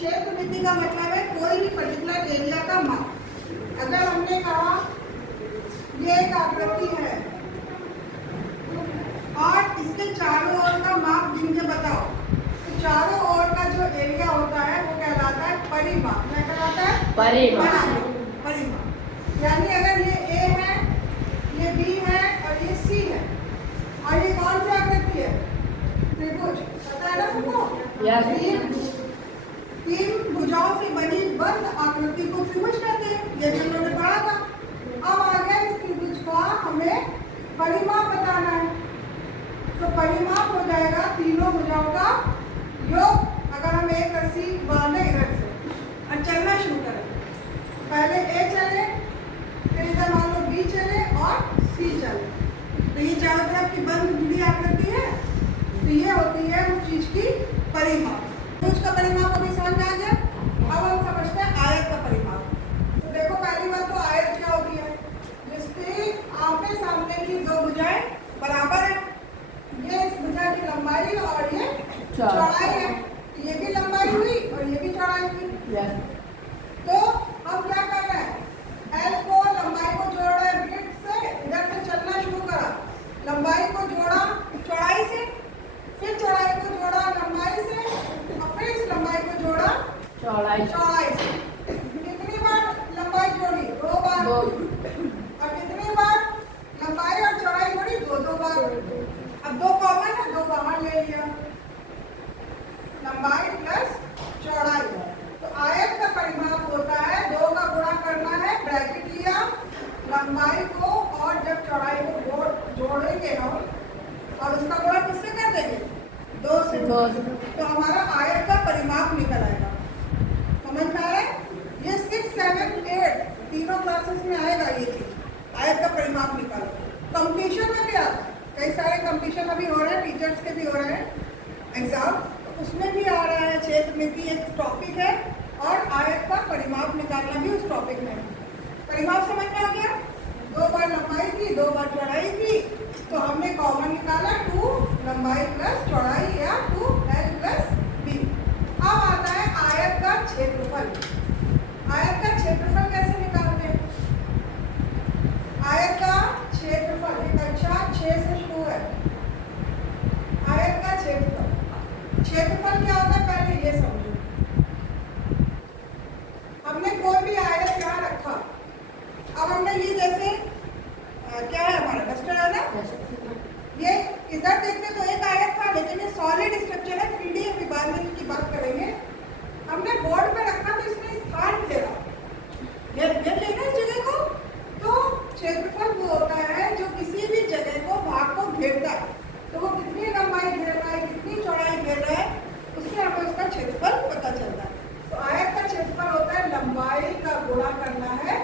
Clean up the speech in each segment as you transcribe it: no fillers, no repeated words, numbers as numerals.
क्षेत्रमिति का मतलब है कोई भी पर्टिकुलर एरिया का माप। अगर हमने कहा ये एक आकृति है और इसके चारों ओर का माप गिन के बताओ, तो चारों ओर का जो एरिया होता है वो कहलाता है परिमाप। क्या कहलाता है? परिमाप। परिमाप यानी अगर ये ए है, ये बी है और ये सी है और ये कौन सी आकृति है? त्रिभुज। पता है ना सबको? तीन भुजाओं से बनी बंद आकृति को त्रिभुज कहते हैं। ये हम लोगों ने पढ़ा था। अब आ गया इस त्रिभुज का हमें परिमाप बताना है, तो परिमाप हो जाएगा तीनों भुजाओं का योग। अगर हम एक रस्सी बांधे इधर से और चलना शुरू करें, पहले ए चले, फिर इधर मान लो बी चले और सी चले, तो ये चारों तरफ की बंद जुड़ी आकृति है, तो ये होती है उस चीज की परिमाप। त्रिभुज का परिमाप अभी समझ में आ गया। अब हम समझते हैं आयत का परिमाप। तो देखो पहली बात तो आयत क्या होती है? जिसकी आमने सामने की दो भुजाएं बराबर है। ये इस भुजा की लंबाई और ये चौड़ाई है, ये भी लंबाई हुई और ये भी चौड़ाई हुई। तो हम क्या कर रहे हैं? एल को लंबाई को जोड़ रहे हैं वृत्त से, इधर से चलना शुरू करा, लंबाई को जोड़ा चौड़ाई से, फिर चौड़ाई को जोड़ा लंबाई से और फिर इस लंबाई को जोड़ा चौड़ाई से। कितनी बार लंबाई जोड़ी? 2 बार। और कितनी बार लंबाई और चौड़ाई जोड़ी? 2 बार। अब 2 कॉमन है, 2 बाहर ले लिया, लंबाई प्लस चौड़ाई। तो आयत का परिमाप होता है 2 का गुणा करना है, ब्रैकेट लिया, लंबाई को और जब चौड़ाई को जोड़ेंगे हम और उसका गुणा किससे कर देंगे? 2 से। तो हमारा आयत का परिमाप निकल आएगा। समझ में आ रहा है? ये 6, 7, 8 तीनों क्लासेस में आएगा ये चीज, आयत का परिमाप निकालो। कंपटीशन में भी आता है, कई सारे कंपटीशन अभी हो रहे हैं, टीचर्स के भी हो रहे हैं एग्जाम, तो उसमें भी आ रहा है। क्षेत्रमिति एक टॉपिक है और आयत का परिमाप निकालना भी उस टॉपिक में है। परिमाप समझ में आ गया? 2 बार लंबाई थी, 2 बार चौड़ाई थी, तो हमने कॉमन निकाला 2 लंबाई प्लस चौड़ाई या 2L प्लस B। अब आता है आयत का क्षेत्रफल। आयत का क्षेत्रफल कैसे निकालते हैं? आयत का क्षेत्रफल एक अच्छा 6 से शुरू है। आयत का क्षेत्रफल क्या होता है पहले ये समझो। हमने कोई भी आयत यहाँ रखा, अब हमने ये जैसे क्या है हमारा डस्टर है ना, ये इधर देखते तो एक आयत था, लेकिन ये सॉलिड स्ट्रक्चर है, 3D अभी बाद में इसकी बात करेंगे। हमने बोर्ड पे रखा तो इसमें स्थान घेरा, घेर लेना इस जगह को। तो क्षेत्रफल वो होता है जो किसी भी जगह को भाग को घेरता है, तो वो कितनी लंबाई घेर रहा है, कितनी चौड़ाई घेर रहा है, उससे हमें उसका क्षेत्रफल पता चलता है। तो आयत का क्षेत्रफल होता है लंबाई का गुणा करना है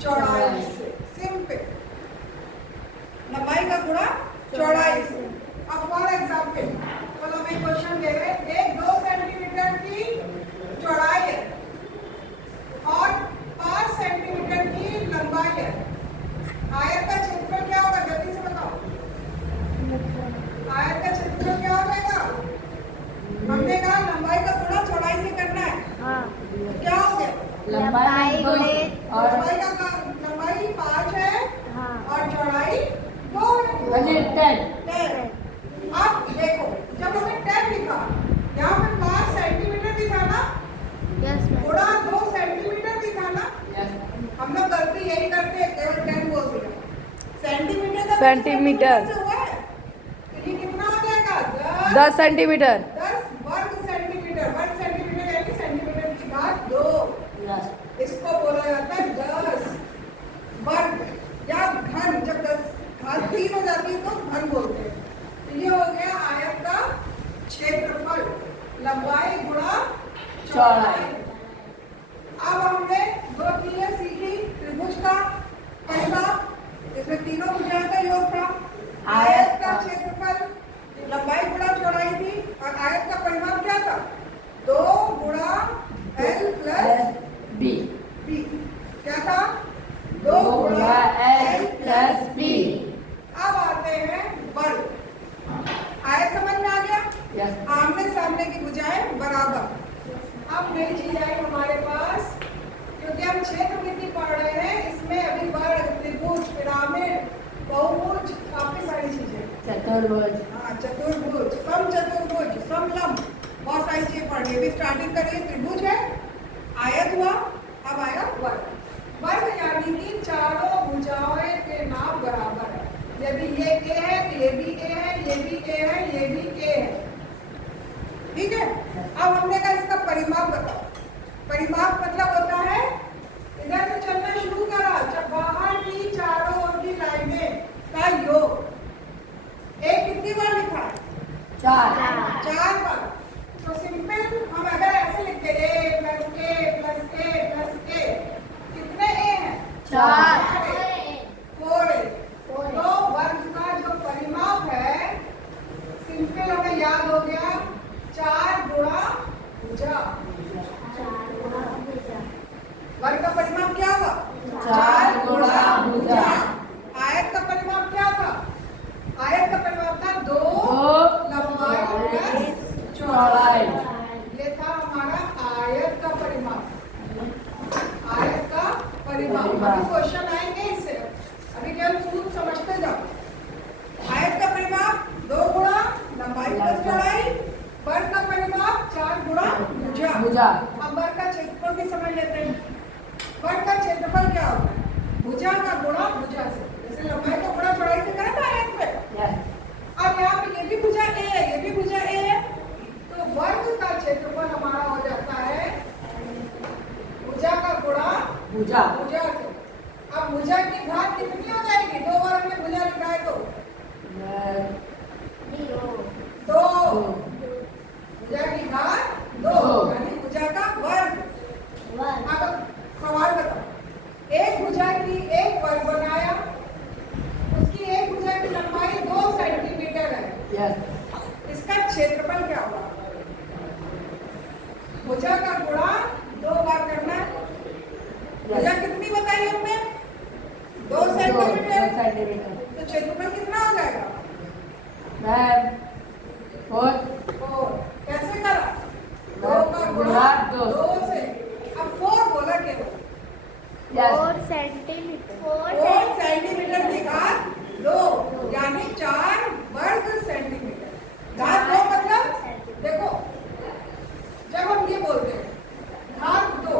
चौड़ाई से। सिंपल, लंबाई का गुणा चौड़ाई से। अब फॉर एग्जाम्पल तो हमें क्वेश्चन दे रहे हैं, एक 2 सेंटीमीटर की चौड़ाई है और 5 सेंटीमीटर की लंबाई है। आयत का क्षेत्रफल क्या होगा? जल्दी से बताओ। आयत का क्षेत्रफल क्या हो जाएगा? हमने कहा लंबाई का गुणा चौड़ाई से करना है। क्या हो गया? लंबाई लंबाई 5 है और चौड़ाई 2 है, 10। अब देखो जब हमने 10 लिखा, यहाँ पे 5 सेंटीमीटर भी था ना, गुणा 2 सेंटीमीटर भी था ना। हम लोग गलती यही करते हैं, केवल 10 बोल दिया, सेंटीमीटर से हुआ है, तो ये कितना हो जाएगा? 10 सेंटीमीटर। 10 वर्ग सेंटीमीटर। वर्ग सेंटीमीटर यानी सेंटीमीटर की घात 2, इसको बोला जाता है 10 वर्ग या घन। जब 10 घात 3 हो जाती है तो घन बोलते हैं। तो ये हो गया आयत का क्षेत्रफल, लंबाई गुणा चौड़ाई। अब हमने 2 चीजें सीखी। त्रिभुज का परिमाप, इसमें तीनों भुजाओं का योग था। आयत का क्षेत्रफल, लंबाई गुणा चौड़ाई थी, और आयत का परिमाप क्या था? 2 गुणा L प्लस B। क्या था? 2 गुणा L प्लस B। अब आते हैं वर्ग। आयत समझ में आ गया? आमने सामने की भुजाएं बराबर, अब नई चीज आई हमारे पास, क्योंकि हम क्षेत्रमिति पढ़ रहे हैं, इसमें अभी वर्ग, त्रिभुज, पिरामिड, बहुभुज, काफी सारी चीजें, चतुर्भुज, हाँ चतुर्भुज, समचतुर्भुज, समलंब, बहुत सारी चीजें पढ़ रही है। अभी स्टार्टिंग करिए, त्रिभुज है, आयत हुआ, अब आएगा वर्ग। वर्ग यानी कि चारों भुजाएं के नाम बराबर है। यदि ये ए है तो ये भी ए है, ये भी ए है, ये भी ए है, ठीक है। अब हमने कहा इसका परिमाप बताओ। परिमाप मतलब होता है, इधर से चलना शुरू करा, जब बाहर की चारों ओर की लाइनें का योग। ए कितनी बार लिखा है? 4 बार। तो सिंपल हम अगर ऐसे लिखते ए प्लस ए प्लस ए प्लस ए, कितने ए हैं? 4 ए। तो वर्ग का जो परिमाप है, सिंपल हमें याद हो गया, 4 गुणा भुजा। वर्ग का परिमाप क्या हुआ? 4 गुणा भुजा। आयत का परिमाप क्या था? आयत का परिमाप था 2 लंबाई प्लस चौड़ाई। ये था हमारा आयत का परिमाप। आयत का परिमाप। अभी क्वेश्चन आएंगे इससे, अभी केवल सूत्र समझते जाओ। आयत का परिमाप 2 गुणा लंबाई प्लस चौड़ाई। वर्ग का परिमाप 4 गुणा भुजा। अब वर्ग का क्षेत्रफल भी समझ लेते हैं। वर्ग का क्षेत्रफल क्या होता है? भुजा का गुणा भुजा से। जैसे लंबाई का गुणा चौड़ाई से करा था आयत में। अब यहाँ पे ये भी भुजा ए है, ये भी भुजा ए है, तो वर्ग का क्षेत्रफल हमारा हो जाता है भुजा का गुणा भुजा से। अब भुजा की घात कितनी हो जाएगी? 2 बार हमने भुजा लिखा है तो 2। भुजा की घात 2, यानी भुजा का वर्ग। अब सवाल बताओ, एक भुजा की एक वर्ग बनाया, उसकी एक भुजा की लंबाई 2 सेंटीमीटर है। इसका क्षेत्रफल क्या होगा? भुजा का गुणा 2 बार करना है। भुजा कितनी बताई हमने? 2 सेंटीमीटर। तो क्षेत्रफल कितना हो जाएगा? 4। कैसे करा? 2 का गुणा 2 से। अब 4 बोला केवल 4 सेंटीमीटर की घात 2, यानी 4 वर्ग सेंटीमीटर। घात 2 मतलब देखो, जब हम ये बोलते हैं घात 2,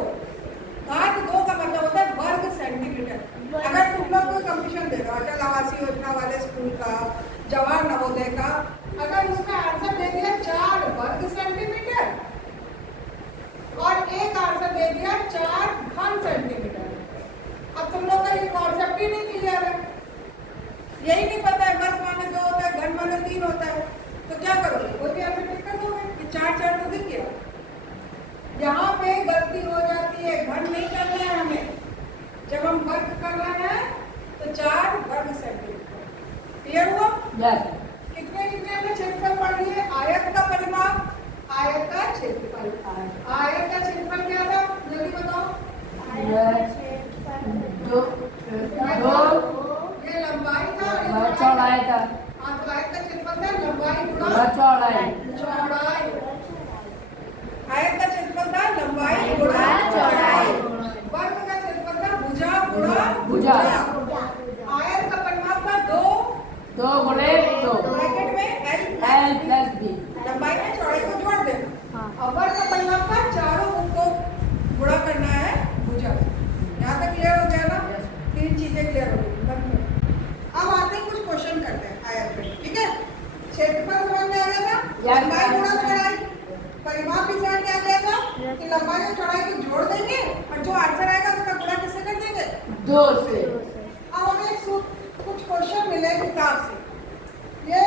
घात 2 का मतलब होता है वर्ग सेंटीमीटर। अगर तुम लोग कोई कंपटीशन दे रहे हो, अटल आवासीय योजना वाले स्कूल का, जवाहर नवोदय का, अगर उसमें आंसर दे दिया 4 वर्ग सेंटीमीटर और एक आंसर दे दिया 4 घन सेंटीमीटर, अब तुम लोग का ये कॉन्सेप्ट ही नहीं क्लियर है, यही नहीं पता है वर्ग माने 2 होता है, घन माने 3 होता है, तो क्या करोगे? कोई भी आंसर टिक कर दोगे कि 4 तो दिख गया। यहाँ पे गलती हो जाती है, घन नहीं करना है हमें। जब हम वर्ग कर रहे हैं तो 4 वर्ग सेंटीमीटर। क्लियर हुआ? कितने हमने क्षेत्रफल पढ़ लिए? आयत का परिमाप, आयत का क्षेत्रफल। आयत का क्षेत्रफल क्या था? जल्दी बताओ। ये लंबाई था, चौड़ाई था। हाँ, तो आयत का क्षेत्रफल था लंबाई गुणा चौड़ाई। आयत का क्षेत्रफल था लंबाई गुणा चौड़ाई। वर्ग का क्षेत्रफल था भुजा गुणा भुजा। आयत का परिमाप था 2 गुणे 2, ब्रैकेट में L प्लस B। लंबाई में चौड़ाई को जोड़ देना। और वर्ग का परिमाप था चारों को गुणा करना है भुजा। यहाँ तक क्लियर हो गया ना? 3 चीजें क्लियर हो गई। अब आते हैं कुछ क्वेश्चन करते हैं आयत पे, ठीक है? क्षेत्रफल समझ में आ गया था, लंबाई गुणा चौड़ाई। परिमाप भी समझ में आ गया था कि लंबाई और चौड़ाई को जोड़ देंगे और जो आंसर आएगा उसका गुणा किससे कर देंगे? 2 से। अब हमें कुछ क्वेश्चन मिले किताब से। ये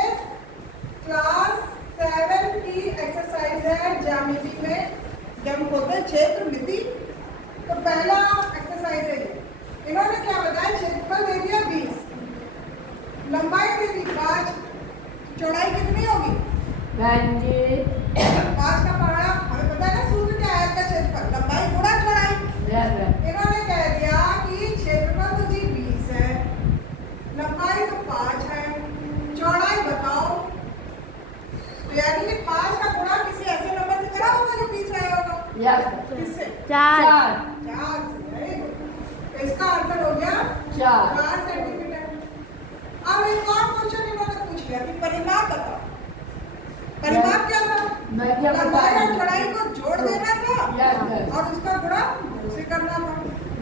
क्लास 7 की एक्सरसाइज है ज्यामिति में, जब हम बोलते हैं क्षेत्रमिति, तो पहला एक्सरसाइज है ये। इन्होंने क्या बताया? क्षेत्रफल दे दिया 20, लंबाई दे दी 5, चौड़ाई कितनी होगी? 5 का पहाड़ा हमें पता है ना, सूत्र क्या है? का क्षेत्रफल लंबाई गुणा चौड़ाई। इन्होंने कह दिया कि क्षेत्रफल तो जी 20 है, लंबाई तो 5 है, चौड़ाई बताओ। तो यानी कि 5 का गुणा किसी ऐसे नंबर से करा होगा जो 20 आया होगा। Yes. किससे? 4. 4 से। Very good. तो इसका आंसर हो गया 4. 4 सेंटीमीटर। अब एक और क्वेश्चन इन्होंने पूछ लिया कि परिमाप बताओ। परिमाप क्या था? मैं क्या लंबाई और बताऊं? चौड़ाई को जोड़ देना था Yes, yes. और उसका गुणा 2 से करना था।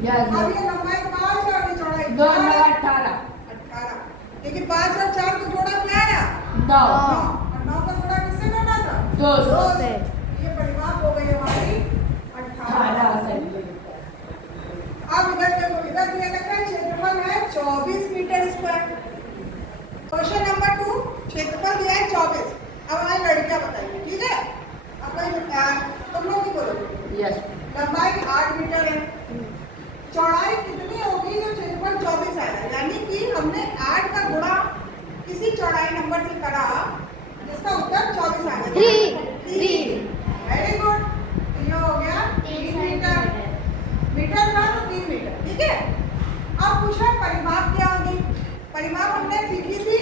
Yes, अब yes. ये लंबाई 5 है और ये चौड़ाई 2 4 में है। 18. 18। लेकिन 5 और 4 को जोड़ा क्या आया? 9. 9। और 9 का गुणा किससे करना था? 2 2 से. से। ये परिमाप हो गई हमारी 18 18 सेंटीमीटर. अब इधर देखो, इधर दिया लिखा है क्षेत्रफल है 24 मीटर स्क्वायर। क्वेश्चन नंबर 2, क्षेत्रफल दिया है 24। अब हमारी लड़कियां बताइए, ठीक है? अब तुम लोग ही बोलोगे। Yes. लंबाई 8 मीटर है, चौड़ाई कितनी होगी जो क्षेत्रफल 24 आया? यानी कि हमने 8 का गुणा किसी चौड़ाई नंबर से करा जिसका उत्तर 24 आ गया। 3। Very good. ये हो गया 3 मीटर। मीटर था तो 3 मीटर, ठीक है? अब पूछा परिमाप क्या होगी? परिमाप हमने सीखी थी,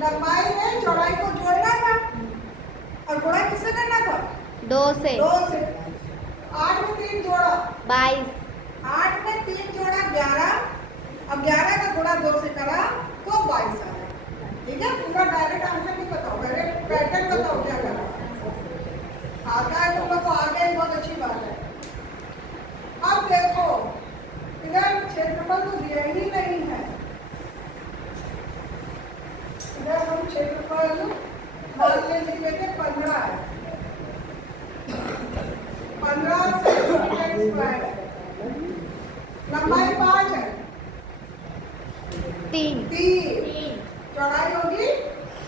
लंबाई में चौड़ाई को जोड़ना था और गुणा किससे करना था? 2 से 2 से। 8 में 3 जोड़ा 22 8 में 3 जोड़ा 11। अब 11 का गुणा 2 से करा तो 22 आया, ठीक है? पूरा डायरेक्ट आंसर नहीं बताओ, पहले पैटर्न बताओ क्या करा। आता है तुम लोग को, आ गया, बहुत अच्छी बात है। अब देखो, इधर क्षेत्रफल तो दिया ही नहीं है। इधर हम क्षेत्रफल मान लेते 15 है। 15 सेंटीमीटर स्क्वायर है। लंबाई 5 है। 3 3। चौड़ाई होगी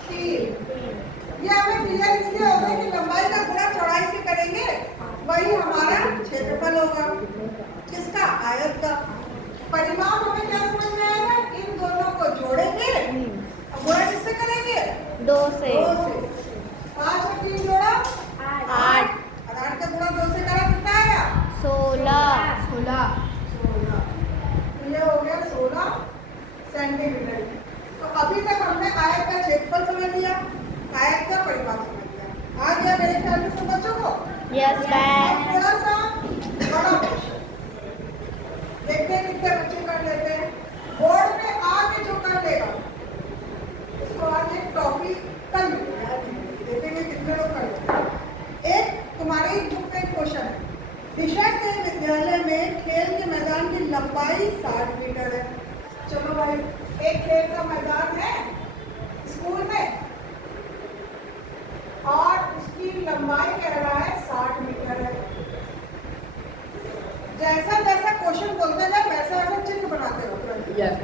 3। ये हमें क्लियर इसलिए होगा कि लंबाई का गुणा चौड़ाई से करेंगे, वही हमारा क्षेत्रफल होगा। किसका? आयत का। परिमाप हमें क्या समझ में आएगा? इन दोनों को जोड़ेंगे और गुणा किससे करेंगे? 2 से 5 और 3 जोड़ा 8 और 8 का गुणा 2 से करा कितना आया? 16 16. 16। ये हो गया 16 सेंटीमीटर। तो अभी तक हमने आयत का क्षेत्रफल समझ लिया, आयत का परिमाप समझ लिया। आ गया मेरे ख्याल से सब बच्चों को? Yes ma'am. अब थोड़ा सा बड़ा क्वेश्चन देखते हैं कितने बच्चे कर लेते हैं। बोर्ड में आके जो कर लेगा उसको आज एक ट्रॉफी कल मिलेगी। देखेंगे कितने लोग कर लेते हैं। एक तुम्हारी बुक में क्वेश्चन है, विषय के विद्यालय में खेल के मैदान की लंबाई 60 मीटर है। चलो भाई, एक खेल का मैदान है स्कूल में और उसकी लंबाई कह रहा है 60 मीटर है। जैसा जैसा क्वेश्चन बोलते जाए वैसा वैसा चित्र बनाते रहो तुरंत। Yes.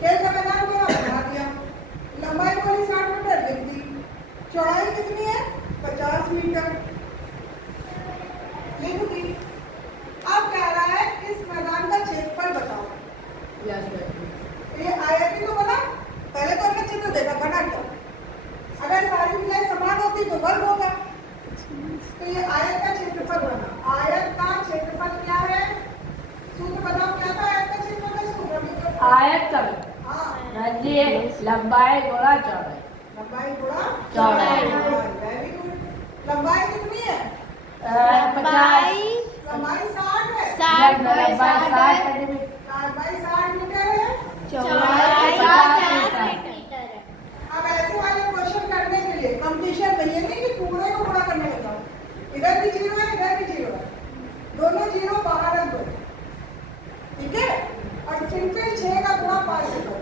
खेल का मैदान को बना दिया, लंबाई बोली 60 मीटर लिख दी, चौड़ाई कितनी है? 50 मीटर लिख दी। अब कह रहा है इस मैदान का क्षेत्रफल बताओ। Yes, sir. ये आयत ही तो बना, पहले तो हमने चित्र देखा बना क्या। अगर सारी भुजाएं समान होती तो वर्ग होगा। तो ये आयत का क्षेत्रफल बना। आयत का क्षेत्रफल क्या है? सूत्र बताओ क्या था आयत का क्षेत्रफल का सूत्र? अभी तो आयत का हाँ, जी लंबाई गुणा चौड़ाई. लंबाई गुणा चौड़ाई. Very good. लंबाई कितनी है? 50. लंबाई 60 है। 60 लंबाई 60 सेंटीमीटर. लंबाई 60 मीटर है। चौड़ाई 50 मीटर है। अब ऐसे वाले क्वेश्चन करने के लिए कंपटीशन में ये नहीं कि पूरे को पूरा करने लगा, इधर भी 0 है इधर भी 0 है, दोनों 0 बाहर रख दो, ठीक है? और फिर 6 का गुणा 5 से करो।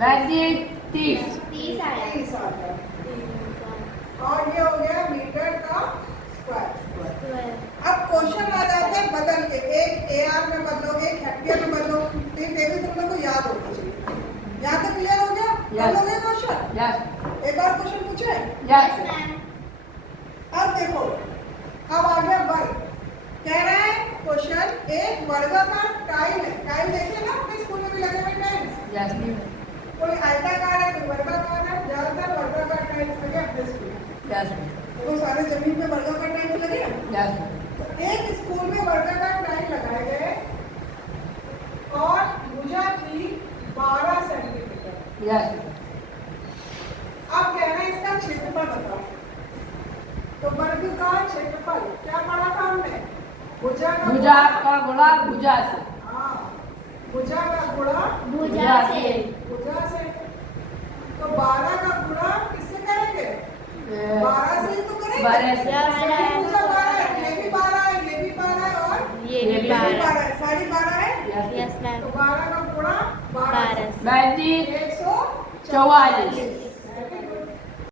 मैं जी 30. 30 आया। 30 आ गया। और ये हो गया मीटर का स्क्वायर। अब क्वेश्चन आ जाता है बदल के, एक AR में बदलो, एक हेक्टेयर में बदलो। तो ये टेबल तुम लोग को याद होना चाहिए। यहाँ तक क्लियर हो गया? Yes. हो गया क्वेश्चन? Yes. एक और क्वेश्चन पूछे? Yes. अब देखो, अब आ गया वर्ग। कह रहा है क्वेश्चन एक वर्गाकार टाइल है। टाइल देखिए ना अपने स्कूल में भी लगे हुए टाइल्स। Yes. कोई आयताकार है कोई वर्गाकार है, ज्यादातर वर्गाकार टाइल्स लगे अपने स्कूल में। Yes. तो सारे जमीन पे वर्गाकार टाइल्स लगे हैं। Yes. तो एक स्कूल में वर्गाकार टाइल लगाए गए और भुजा थी 12 सेंटीमीटर। Yes. अब कह रहे हैं इसका क्षेत्रफल बताओ। तो वर्ग का क्षेत्रफल क्या पढ़ा था हमने? भुजा का भुजा का गुणा भुजा से हाँ, भुजा का गुणा भुजा से भुजा से। तो 12 का गुणा किससे करेंगे? 12 से ही तो करेंगे। 12 से। ये भुजा 12 है, ये भी 12 है, ये भी 12 है और ये भी भी ये भी 12 12 है, सारी 12 है। यस मैम तो 12 का गुणा 12 12 35 144 44